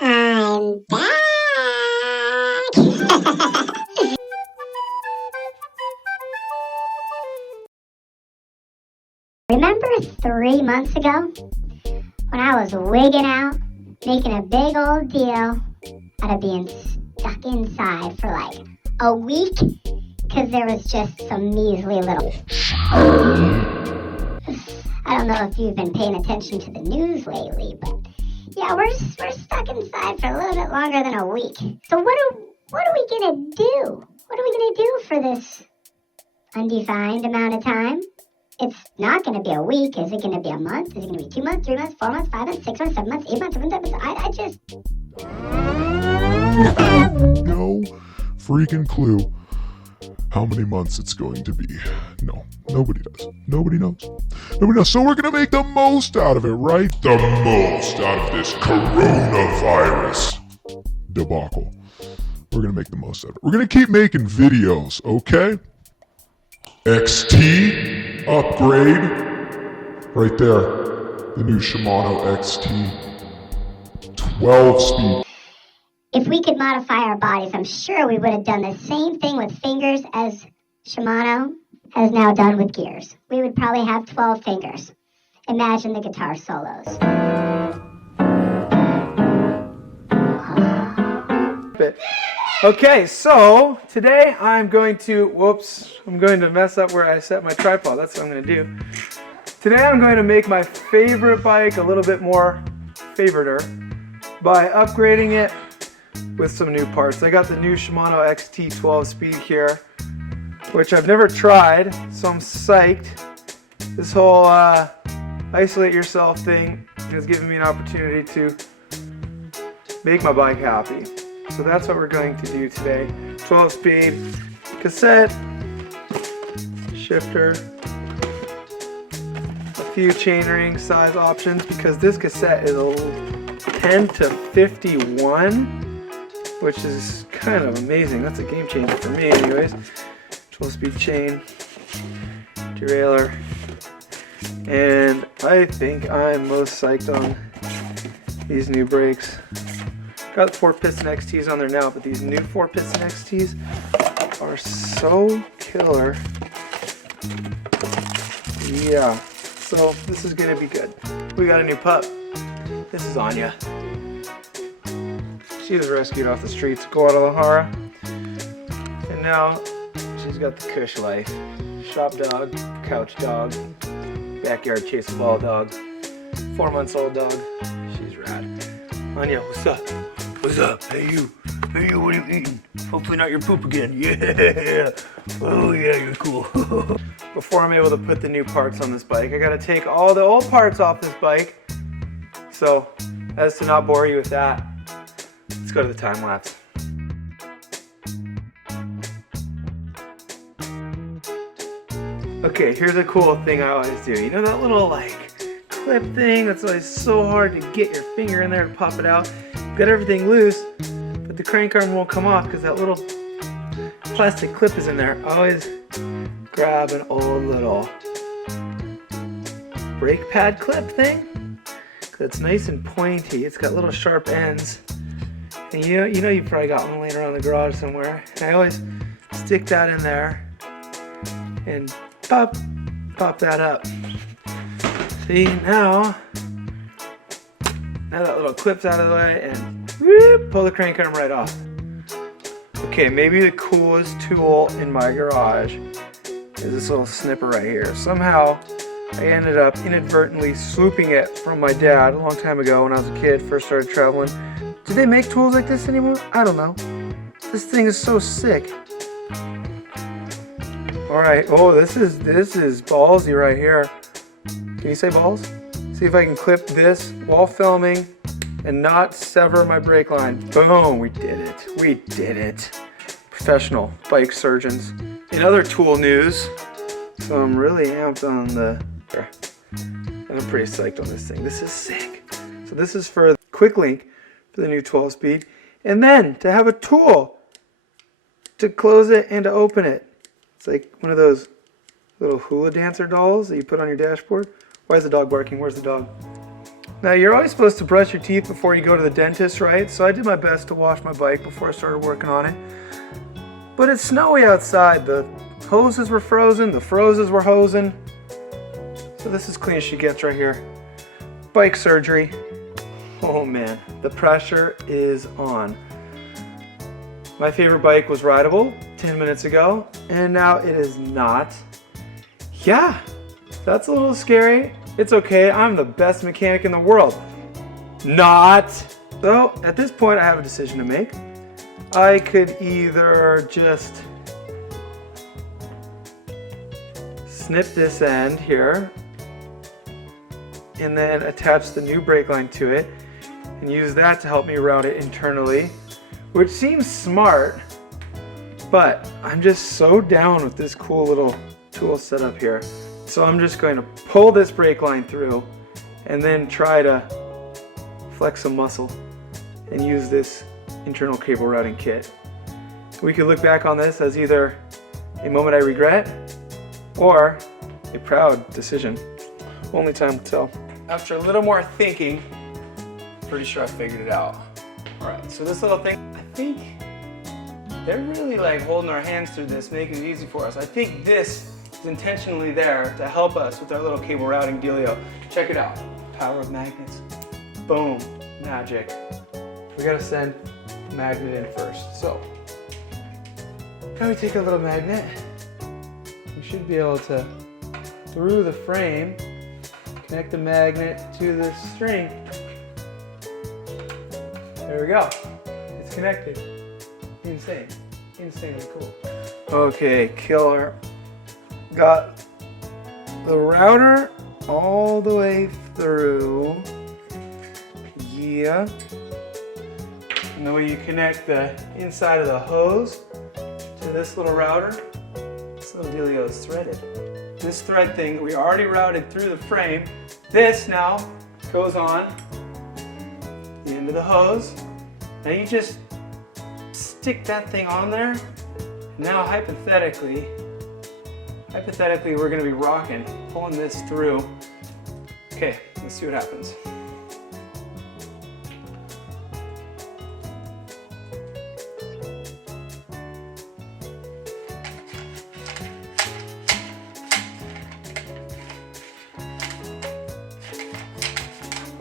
I'm back! Remember 3 months ago when I was wigging out, making a big old deal out of being stuck inside for like a week because there was just some measly little... I don't know if you've been paying attention to the news lately, but yeah, we're stuck inside for a little bit longer than a week. So what are we gonna do? What are we gonna do for this undefined amount of time? It's not gonna be a week. Is it gonna be a month? Is it gonna be 2 months, 3 months, 4 months, 5 months, 6 months, 7 months, 8 months, 7 months? I just... No freaking clue how many months it's going to be. No, nobody does. Nobody knows. Nobody knows. So we're going to make the most out of it, right? The most out of this coronavirus debacle. We're going to make the most of it. We're going to keep making videos, okay? XT upgrade. Right there. The new Shimano XT 12 speed. If we could modify our bodies, I'm sure we would have done the same thing with fingers as Shimano has now done with gears. We would probably have 12 fingers. Imagine the guitar solos. Okay, so today I'm going to mess up where I set my tripod. That's what I'm going to do. Today I'm going to make my favorite bike a little bit more favoriter by upgrading it with some new parts. I got the new Shimano XT 12 speed here, which I've never tried, so I'm psyched. This whole isolate yourself thing has given me an opportunity to make my bike happy. So that's what we're going to do today. 12 speed, cassette, shifter, a few chainring size options because this cassette is a 10 to 51, which is kind of amazing. That's a game changer for me anyways. 12 speed chain, derailleur, and I think I'm most psyched on these new brakes. Got 4-piston XTs on there now, but these new 4-piston XTs are so killer. Yeah, so this is gonna be good. We got a new pup. This is Anya. She was rescued off the streets of Guadalajara, and now she's got the cush life. Shop dog, couch dog, backyard chase a ball dog, 4 months old dog. She's rad. Anya, what's up? What's up? Hey you, what are you eating? Hopefully not your poop again. Yeah. Oh yeah, you're cool. Before I'm able to put the new parts on this bike, I gotta take all the old parts off this bike. So, as to not bore you with that, let's go to the time lapse. Okay, here's a cool thing I always do. You know that little like clip thing that's always so hard to get your finger in there to pop it out? Got everything loose, but the crank arm won't come off because that little plastic clip is in there. I always grab an old little brake pad clip thing. It's nice and pointy. It's got little sharp ends. And you know you've probably got one laying around the garage somewhere. And I always stick that in there and pop that up. See, now that little clip's out of the way and whoop, pull the crank arm right off. Okay, maybe the coolest tool in my garage is this little snipper right here. Somehow I ended up inadvertently swooping it from my dad a long time ago when I was a kid, first started traveling. Do they make tools like this anymore? I don't know. This thing is so sick. Alright, oh this is ballsy right here. Can you say balls? See if I can clip this while filming and not sever my brake line. Boom, we did it. We did it. Professional bike surgeons. In other tool news, so I'm really amped on and I'm pretty psyched on this thing. This is sick. So this is for quick link for the new 12 speed. And then to have a tool to close it and to open it. It's like one of those little hula dancer dolls that you put on your dashboard. Why is the dog barking? Where's the dog? Now you're always supposed to brush your teeth before you go to the dentist, right? So I did my best to wash my bike before I started working on it. But it's snowy outside. The hoses were frozen, the frozes were hosing. So this is clean as she gets right here. Bike surgery. Oh man, the pressure is on. My favorite bike was rideable 10 minutes ago, and now it is not. Yeah, that's a little scary. It's okay, I'm the best mechanic in the world. Not. So at this point I have a decision to make. I could either just snip this end here and then attach the new brake line to it and use that to help me route it internally, which seems smart, but I'm just so down with this cool little tool setup here. So I'm just going to pull this brake line through and then try to flex some muscle and use this internal cable routing kit. We could look back on this as either a moment I regret or a proud decision. Only time to tell. After a little more thinking, pretty sure I figured it out. Alright, so this little thing, I think they're really like holding our hands through this, making it easy for us. I think this is intentionally there to help us with our little cable routing dealio. Check it out. Power of magnets. Boom. Magic. We gotta send the magnet in first. So, now we take a little magnet. We should be able to, through the frame, connect the magnet to the string. There we go. It's connected. Insane. Insanely cool. Okay, killer. Got the router all the way through. Yeah. And the way you connect the inside of the hose to this little router, this little dealio is threaded. This thread thing we already routed through the frame. This now goes on the end of the hose. Now you just stick that thing on there. Now hypothetically we're gonna be rocking, pulling this through. Okay, let's see what happens.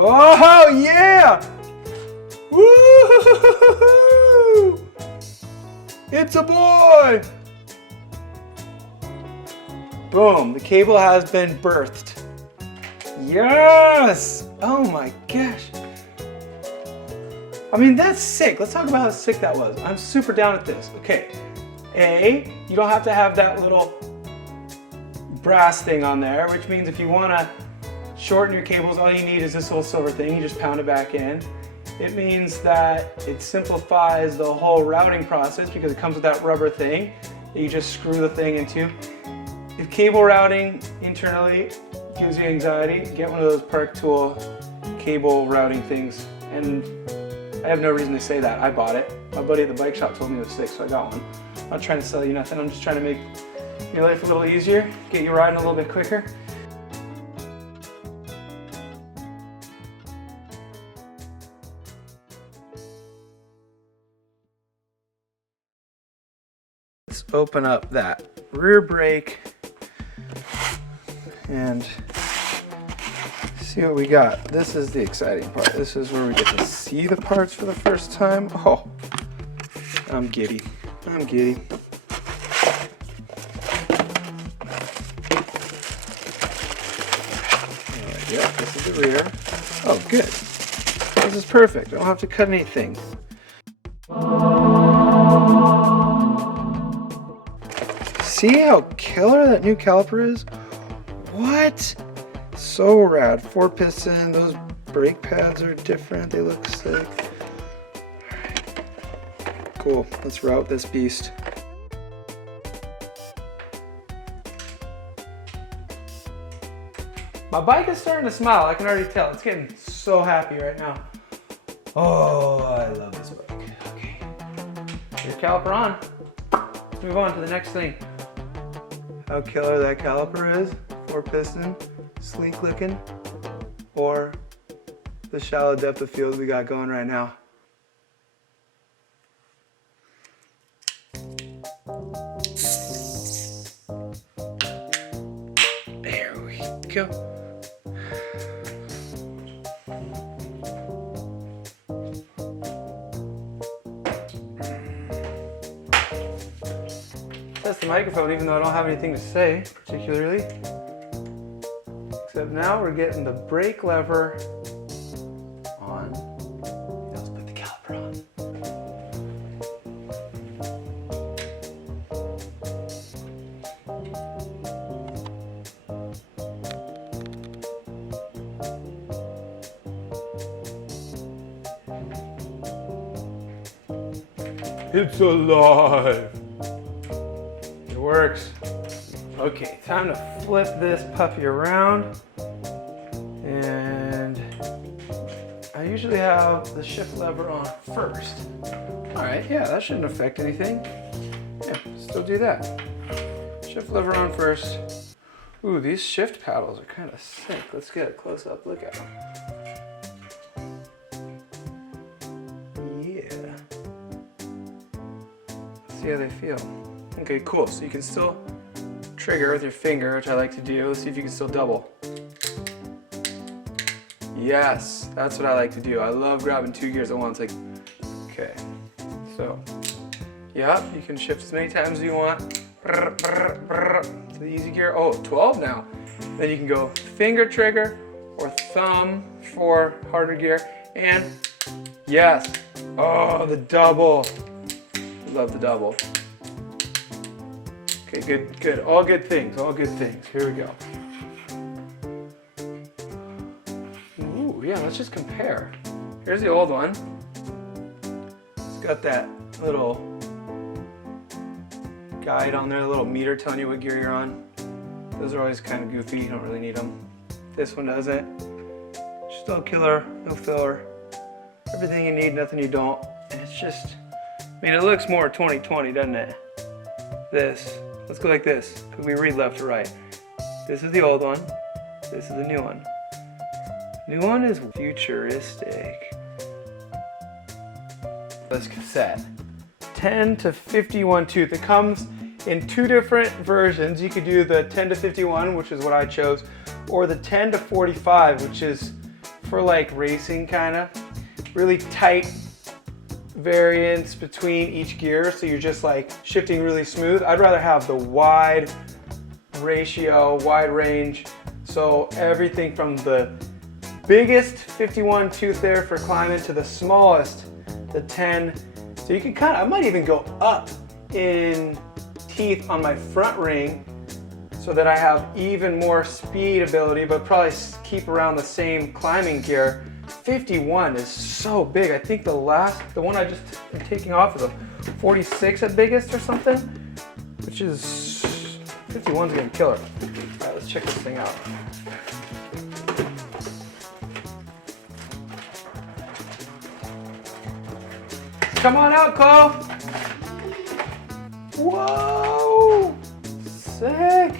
Oh yeah! Woo! It's a boy! Boom, the cable has been birthed. Yes! Oh my gosh. I mean, that's sick. Let's talk about how sick that was. I'm super down at this. Okay, A, you don't have to have that little brass thing on there, which means if you want to shorten your cables, all you need is this little silver thing. You just pound it back in. It means that it simplifies the whole routing process because it comes with that rubber thing that you just screw the thing into. If cable routing internally gives you anxiety, get one of those Park Tool cable routing things. And I have no reason to say that. I bought it. My buddy at the bike shop told me it was sick, so I got one. I'm not trying to sell you nothing. I'm just trying to make your life a little easier, get you riding a little bit quicker. Let's open up that rear brake and see what we got. This is the exciting part. This is where we get to see the parts for the first time. Oh, I'm giddy. I'm giddy. Alright, yeah, this is the rear. Oh, good. This is perfect. I don't have to cut anything. See how killer that new caliper is? What? So rad. 4-piston. Those brake pads are different. They look sick. Alright. Cool. Let's route this beast. My bike is starting to smile. I can already tell. It's getting so happy right now. Oh, I love this bike. Okay. Your caliper on. Let's move on to the next thing. How killer that caliper is. 4-piston, sleek looking, or the shallow depth of field we got going right now. There we go. That's the microphone, even though I don't have anything to say particularly. Except now we're getting the brake lever on. Let's put the caliper on. It's alive. It works. Okay, time to flip this puppy around. And I usually have the shift lever on first. All right, yeah, that shouldn't affect anything. Yeah, still do that. Shift lever on first. Ooh, these shift paddles are kind of sick. Let's get a close-up look at them. Yeah. Let's see how they feel. Okay, cool. So you can still trigger with your finger, which I like to do. Let's see if you can still double. Yes, that's what I like to do. I love grabbing 2 gears at once. Like, okay. So, yeah, you can shift as many times as you want. Brr, brr, brr, to the easy gear. Oh, 12 now. Then you can go finger trigger or thumb for harder gear. And yes. Oh, the double. Love the double. Okay, good, good. All good things, all good things. Here we go. Ooh, yeah, let's just compare. Here's the old one. It's got that little guide on there, a little meter telling you what gear you're on. Those are always kind of goofy, you don't really need them. This one doesn't. Just all killer, no filler. Everything you need, nothing you don't. And it's just, I mean, it looks more 2020, doesn't it? This. Let's go like this, because we read left to right. This is the old one. This is the new one. New one is futuristic. This cassette. 10 to 51 tooth. It comes in 2 different versions. You could do the 10 to 51, which is what I chose, or the 10 to 45, which is for like racing kind of. Really tight variance between each gear, so you're just like shifting really smooth. I'd rather have the wide ratio, wide range, so everything from the biggest 51 tooth there for climbing to the smallest, the 10. So you can kind of, I might even go up in teeth on my front ring so that I have even more speed ability, but probably keep around the same climbing gear. 51 is so big. I think the one I just am taking off is a 46 at biggest or something, which is, 51's gonna kill her. All right, let's check this thing out. Come on out, Chloe. Whoa, sick.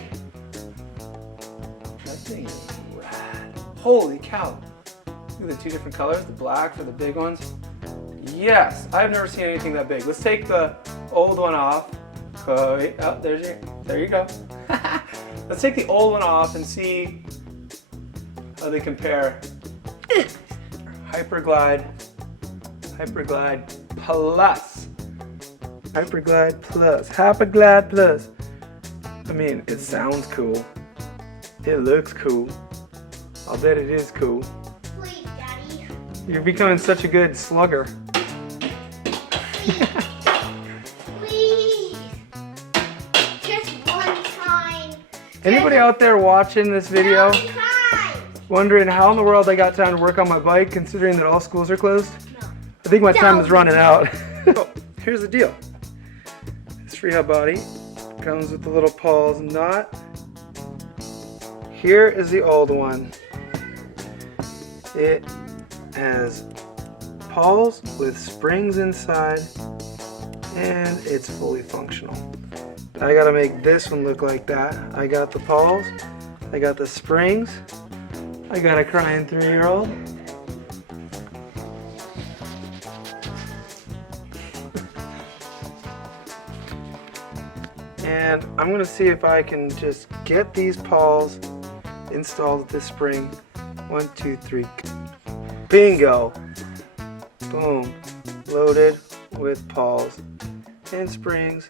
That thing is rad. Holy cow. Look at the 2 different colors, the black for the big ones. Yes, I've never seen anything that big. Let's take the old one off. Chloe, oh, there you go. Let's take the old one off and see how they compare. Hyperglide Plus. Hyperglide Plus. I mean, it sounds cool. It looks cool. I'll bet it is cool. Please, Daddy. You're becoming such a good slugger. Please. Just one time. Anybody out there watching this video One time. wondering how in the world I got time to work on my bike considering that all schools are closed? No. I think my time is running out. Oh, here's the deal. This freehub body comes with the little pawls knot. Here is the old one. It has pawls with springs inside and it's fully functional. I gotta make this one look like that. I got the pawls, I got the springs, I got a crying 3-year-old, and I'm gonna see if I can just get these pawls installed with this spring. 1, 2, 3. Bingo! Boom. Loaded with pawls and springs.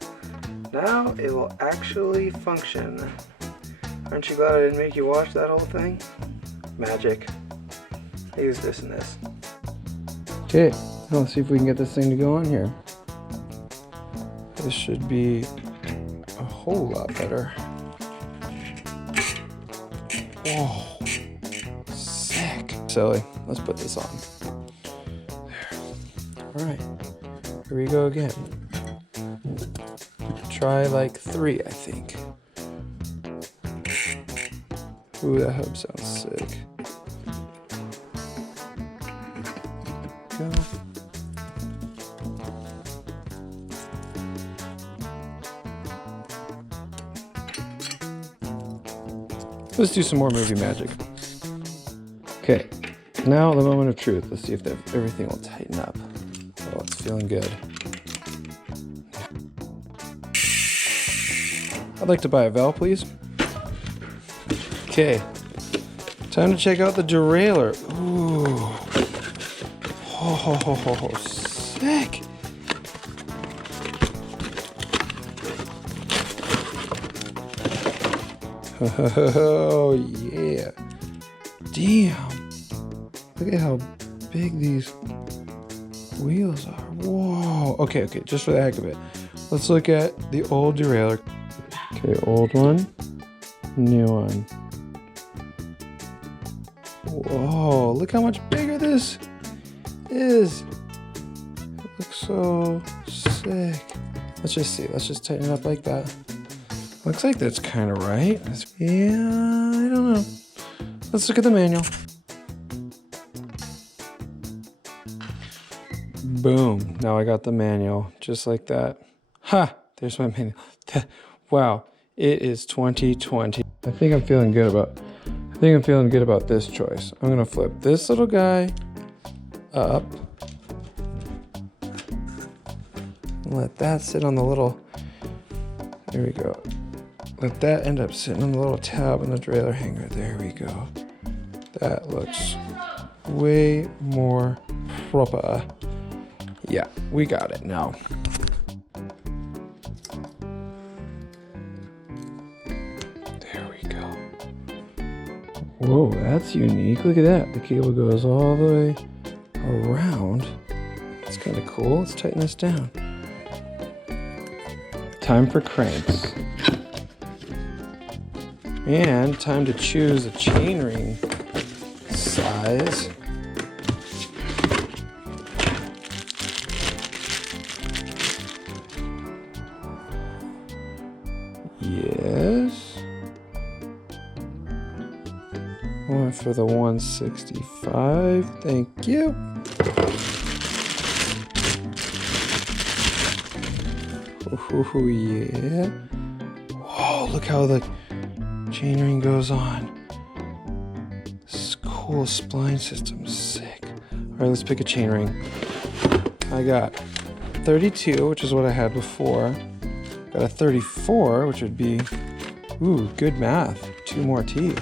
Now it will actually function. Aren't you glad I didn't make you watch that whole thing? Magic. I use this and this. Okay, let's see if we can get this thing to go on here. This should be a whole lot better. Whoa, sick. Silly, let's put this on. There. All right, here we go again. Try like 3, I think. Ooh, that hub sounds sick. Go. Let's do some more movie magic. Okay, now the moment of truth. Let's see if everything will tighten up. Oh, it's feeling good. I'd like to buy a valve, please. Okay, time to check out the derailleur. Ooh, oh, sick. Oh yeah, damn, look at how big these wheels are. Whoa, okay, just for the heck of it, let's look at the old derailleur. Okay, old one, new one. Whoa, look how much bigger this is. It looks so sick. Let's just see, let's just tighten it up like that. Looks like that's kind of right. Yeah, I don't know. Let's look at the manual. Boom, now I got the manual, just like that. Ha, there's my manual. Wow, it is 2020. I think I'm feeling good about this choice. I'm gonna flip this little guy up. Let that sit on the little, there we go. Let that end up sitting on the little tab on the derailleur hanger. There we go. That looks way more proper. Yeah, we got it now. There we go. Whoa, that's unique. Look at that. The cable goes all the way around. That's kind of cool. Let's tighten this down. Time for cranks. And time to choose a chainring size. Yes. One for the 165. Thank you. Oh yeah. Whoa, look how the chainring goes on. This cool spline system, sick. All right, let's pick a chainring. I got 32, which is what I had before. Got a 34, which would be, ooh, good math, 2 more teeth.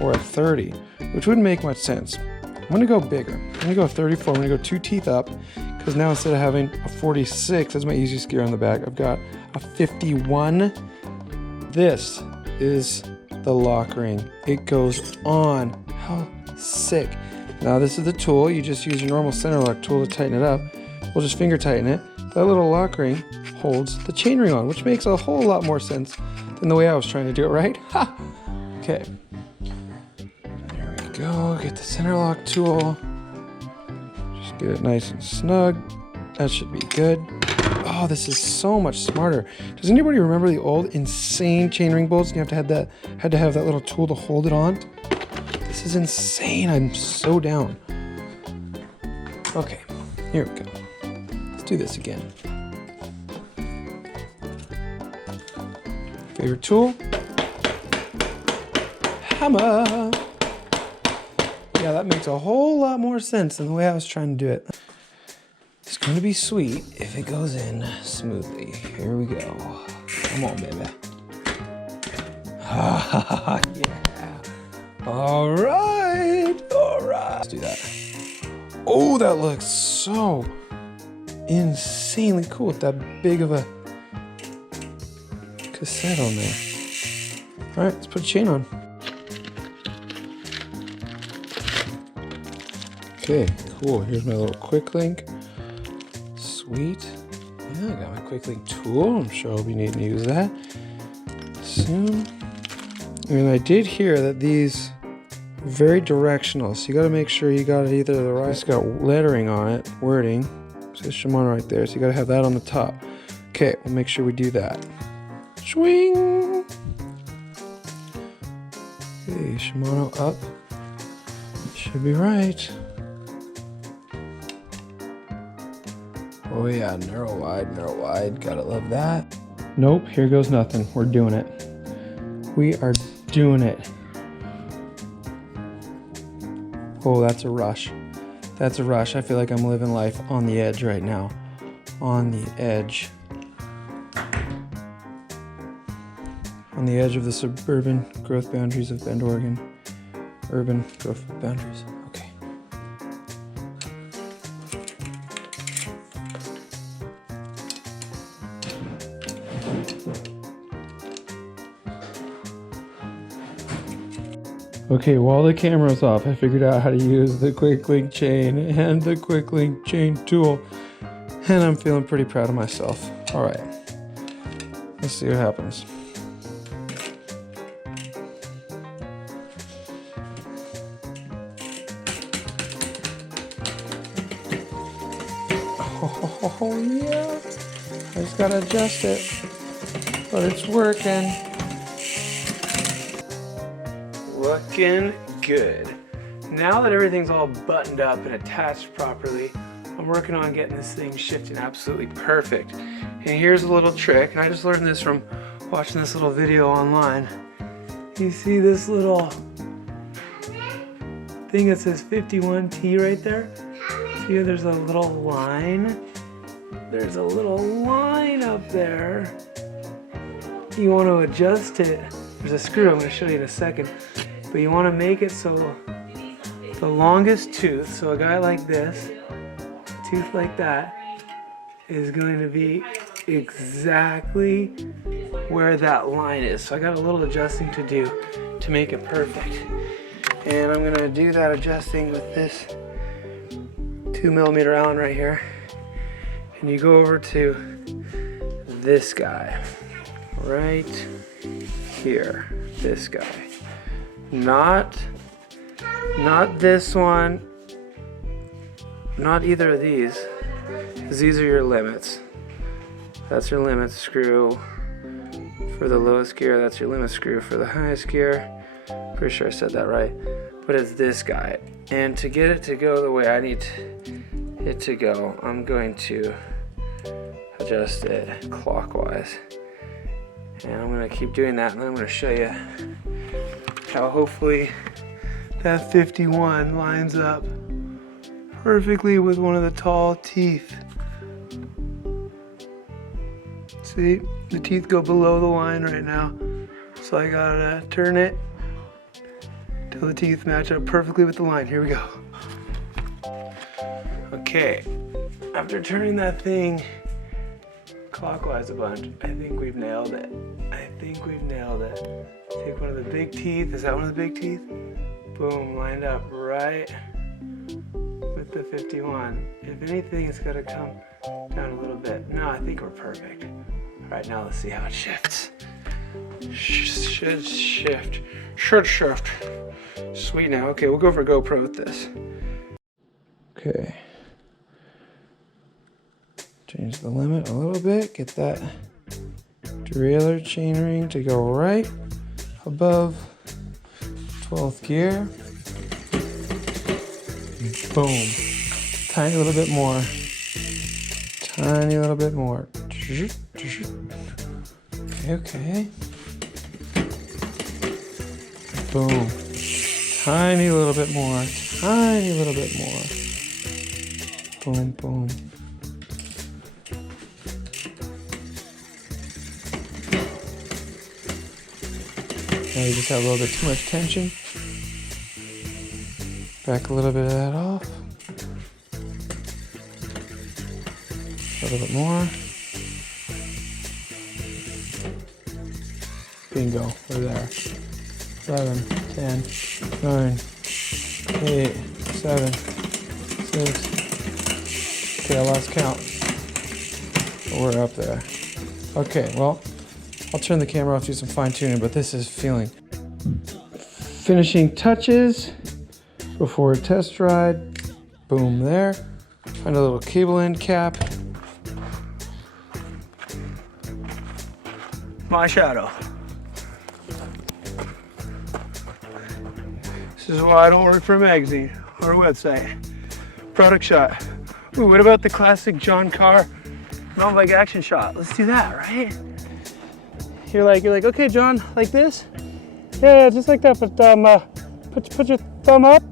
Or a 30, which wouldn't make much sense. I'm gonna go bigger. I'm gonna go 34, I'm gonna go 2 teeth up, because now instead of having a 46 as my easiest gear on the back, I've got a 51. This is the lock ring. It goes on. How sick. Now this is the tool. You just use your normal center lock tool to tighten it up. We'll just finger tighten it. That little lock ring holds the chainring on, which makes a whole lot more sense than the way I was trying to do it, right? Ha! Okay. There we go. Get the center lock tool. Just get it nice and snug. That should be good. Oh, this is so much smarter. Does anybody remember the old insane chainring bolts? You had to have that little tool to hold it on. This is insane. I'm so down. Okay, here we go. Let's do this again. Favorite tool? Hammer. Yeah, that makes a whole lot more sense than the way I was trying to do it. It's going to be sweet if it goes in smoothly. Here we go. Come on, baby. Ah, yeah. All right. Let's do that. Oh, that looks so insanely cool with that big of a cassette on there. All right, let's put a chain on. Okay, cool. Here's my little quick link. Sweet. Yeah, I got my quick link tool. I'm sure I'll be needing to use that soon. And I did hear that these are very directional, so you got to make sure you got either the right. It's got lettering on it, wording. It says Shimano right there, so you got to have that on the top. Okay, we'll make sure we do that. Swing. Okay, Shimano up. Should be right. Oh yeah, narrow wide, gotta love that. Nope, here goes nothing. We're doing it. We are doing it. Oh, that's a rush. That's a rush. I feel like I'm living life on the edge right now. On the edge. On the edge of the suburban growth boundaries of Bend, Oregon. Urban growth boundaries. Okay. Okay, while the camera's off, I figured out how to use the quick link chain and the quick link chain tool, and I'm feeling pretty proud of myself. All right, let's see what happens. Oh yeah, I just gotta adjust it, but it's working. Looking good. Now that everything's all buttoned up and attached properly, I'm working on getting this thing shifting absolutely perfect. And here's a little trick, and I just learned this from watching this little video online. You see this little thing that says 51T right there? See, there's a little line. There's a little line up there. You want to adjust it. There's a screw I'm going to show you in a second. But you want to make it so the longest tooth, so a guy like this, a tooth like that, is going to be exactly where that line is. So I got a little adjusting to do to make it perfect. And I'm going to do that adjusting with this 2mm Allen right here. And you go over to this guy right here, this guy. Not this one, not either of these, because these are your limits. That's your limit screw for the lowest gear, that's your limit screw for the highest gear. Pretty sure I said that right, but it's this guy. And to get it to go the way I need it to go, I'm going to adjust it clockwise. And I'm going to keep doing that, and then I'm going to show you how hopefully that 51 lines up perfectly with one of the tall teeth. See, the teeth go below the line right now, so I gotta turn it till the teeth match up perfectly with the line. Here we go. Okay, after turning that thing clockwise a bunch, I think we've nailed it. I think we've nailed it. Take one of the big teeth. Is that one of the big teeth? Boom, lined up right with the 51. If anything, it's got to come down a little bit. No, I think we're perfect. All right, now let's see how it shifts. Should shift. Should shift. Sweet now. Okay, we'll go for GoPro with this. Okay. Change the limit a little bit. Get that derailleur chainring to go right above 12th gear. Boom. Tiny little bit more. Tiny little bit more. Okay. Boom. Tiny little bit more. Tiny little bit more. Boom, boom. Now you just have a little bit too much tension. Back a little bit of that off. A little bit more. Bingo, we're there. 11, 10, 9, 8, 7, 6. Okay, I lost count. But we're up there. Okay, well, I'll turn the camera off, do some fine tuning, but this is feeling. Finishing touches before a test ride. Boom there. Find a little cable end cap. My shadow. This is why I don't work for a magazine or a website. Product shot. Ooh, what about the classic John Carr mountain bike action shot? Let's do that, right? You're like, okay, John, like this? Yeah, just like that, but put your thumb up.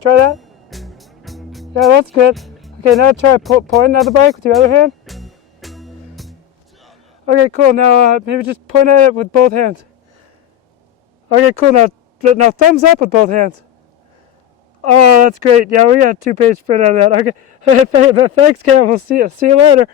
Try that. Yeah, that's good. Okay, now try pointing at the bike with your other hand. Okay, cool. Now maybe just point at it with both hands. Okay, cool. Now thumbs up with both hands. Oh, that's great. Yeah, we got a 2-page print out of that. Okay. Thanks, Cam. We'll see you later.